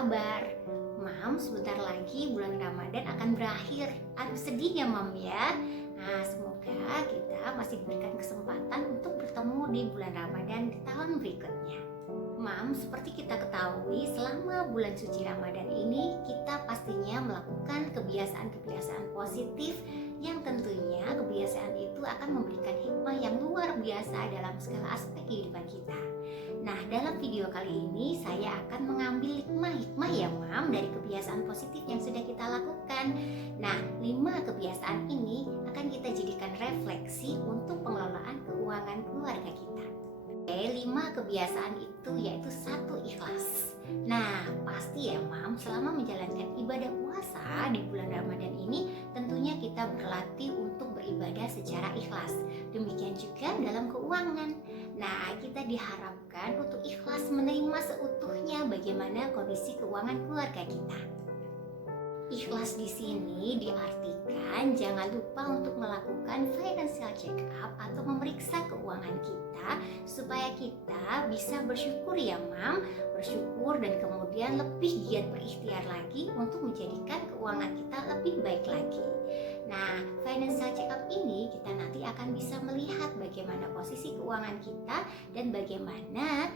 sabar. Mam, sebentar lagi bulan Ramadan akan berakhir. Aduh sedih ya Mam ya. Nah, semoga kita masih diberikan kesempatan untuk bertemu di bulan Ramadan di tahun berikutnya. Mam, seperti kita ketahui, selama bulan suci Ramadan ini kita pastinya melakukan kebiasaan-kebiasaan positif yang tentunya kebiasaan itu akan memberikan hikmah yang luar biasa dalam segala aspek kehidupan kita. Nah, dalam video kali ini saya akan mengambil hikmah-hikmah ya Mam dari kebiasaan positif yang sudah kita lakukan. Nah, 5 kebiasaan ini akan kita jadikan refleksi untuk pengelolaan keuangan keluarga kita. Oke, 5 kebiasaan itu yaitu 1, ikhlas. Nah, pasti ya Mam, selama menjalankan ibadah puasa di bulan Ramadan ini tentunya kita berlatih untuk beribadah secara ikhlas. Demikian juga dalam keuangan. Nah, kita diharapkan untuk ikhlas menerima seutuhnya bagaimana kondisi keuangan keluarga kita. Ikhlas di sini diartikan jangan lupa untuk melakukan financial check up atau memeriksa keuangan kita supaya kita bisa bersyukur ya Mam, bersyukur dan kemudian lebih giat berikhtiar lagi untuk menjadikan keuangan kita lebih baik lagi. Nah, financial check up ini kita nanti akan bisa melihat bagaimana posisi keuangan kita dan bagaimana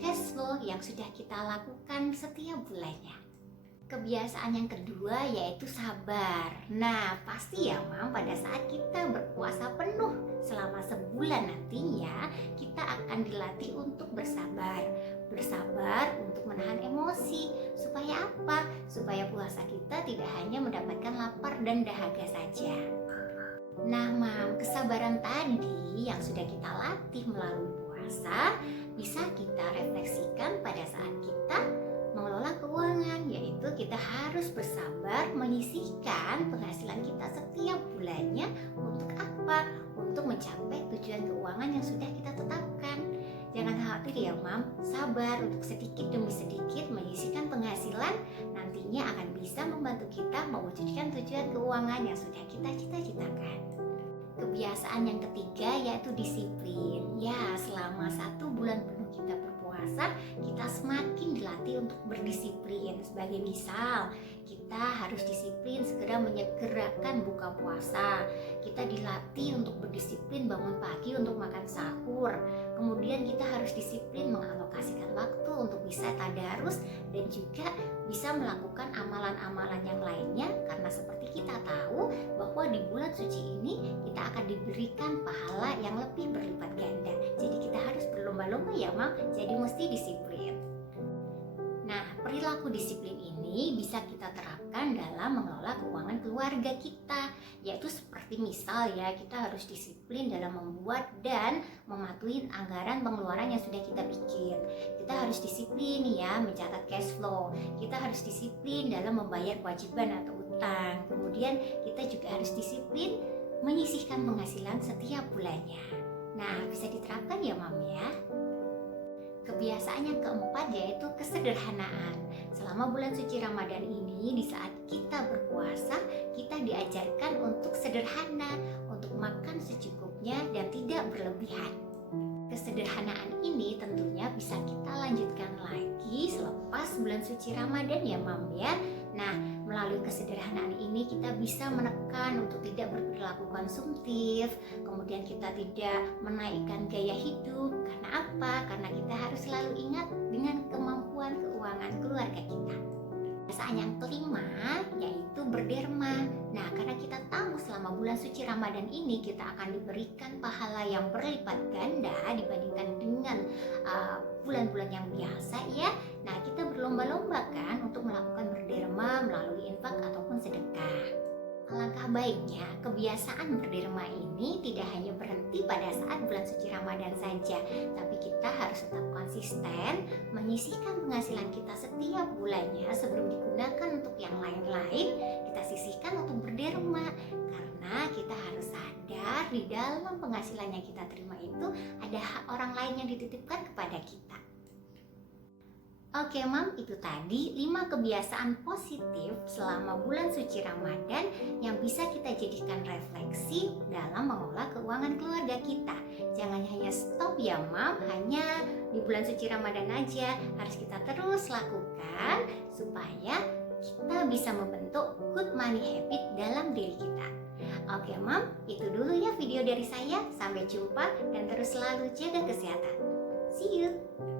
cash flow yang sudah kita lakukan setiap bulannya. Kebiasaan yang kedua yaitu sabar. Nah, pasti ya Mam, pada saat kita berpuasa penuh selama sebulan nantinya, kita akan dilatih untuk bersabar. Bersabar untuk menahan emosi. Supaya apa? Supaya puasa kita tidak hanya mendapatkan lapar dan dahaga saja. Nah Mam, kesabaran tadi yang sudah kita latih melalui puasa bisa kita refleksikan pada saat kita mengelola keuangan, yaitu kita harus bersabar menyisihkan penghasilan kita setiap bulannya untuk apa? Untuk mencapai tujuan keuangan yang sudah kita tetapkan. Jangan khawatir ya Mam, sabar untuk sedikit demi sedikit menyisihkan penghasilan nantinya akan bisa membantu kita mewujudkan tujuan keuangan yang sudah kita cita-citakan. Kebiasaan yang ketiga yaitu disiplin. Ya, selama 1 bulan penuh kita berpuasa, kita semakin dilatih untuk berdisiplin. Sebagai misal, kita harus disiplin segera menyegerakan buka puasa. Kita dilatih untuk berdisiplin bangun pagi untuk makan sahur. Kemudian kita harus disiplin mengalokasikan waktu untuk bisa tadarus dan juga bisa melakukan amalan-amalan yang lainnya, karena seperti kita tahu bahwa di bulan suci ini kita akan diberikan pahala yang lebih berlipat ganda. Jadi kita harus berlomba-lomba ya Mam, jadi mesti disiplin. Nah, perilaku disiplin ini bisa kita terapkan dalam mengelola keuangan keluarga kita, yaitu seperti misal ya, kita harus disiplin dalam membuat dan mematuhi anggaran pengeluaran yang sudah kita bikin. Kita harus disiplin ya mencatat cash flow. Kita harus disiplin dalam membayar kewajiban atau utang. Kemudian kita juga harus disiplin menyisihkan penghasilan setiap bulannya. Nah, bisa diterapkan ya Mam ya. Kebiasaan yang keempat yaitu kesederhanaan. Selama bulan suci Ramadan ini, di saat kita berpuasa, kita diajarkan untuk sederhana, untuk makan secukupnya dan tidak berlebihan. Kesederhanaan ini tentunya bisa kita lanjutkan lagi selepas bulan suci Ramadan ya Mam ya. Nah, melalui kesederhanaan ini kita bisa menekan untuk tidak berperilaku konsumtif, kemudian kita tidak menaikkan gaya hidup. Karena apa? Karena kita harus selalu ingat dengan kemampuan keuangan keluarga kita. Kebiasaan yang kelima yaitu berderma. Nah, karena kita tahu selama bulan suci Ramadan ini kita akan diberikan pahala yang berlipat ganda dibandingkan dengan bulan-bulan yang biasa ya. Nah, kita berlomba-lomba kan untuk melakukan berderma melalui infak ataupun sedekah. Alangkah baiknya kebiasaan berderma ini tidak hanya berhenti pada saat bulan suci Ramadan saja, tapi kita harus tetap konsisten menyisihkan penghasilan kita setiap bulannya sebelum digunakan untuk yang lain-lain. Kita sisihkan untuk berderma, karena kita harus sadar di dalam penghasilan yang kita terima itu ada hak orang lain yang dititipkan kepada kita. Oke Mam, itu tadi 5 kebiasaan positif selama bulan suci Ramadan yang bisa kita jadikan refleksi dalam mengelola keuangan keluarga kita. Jangan hanya stop ya Mam, hanya di bulan suci Ramadan aja. Harus kita terus lakukan supaya kita bisa membentuk good money habit dalam diri kita. Oke Mam, itu dulu ya video dari saya. Sampai jumpa dan terus selalu jaga kesehatan. See you!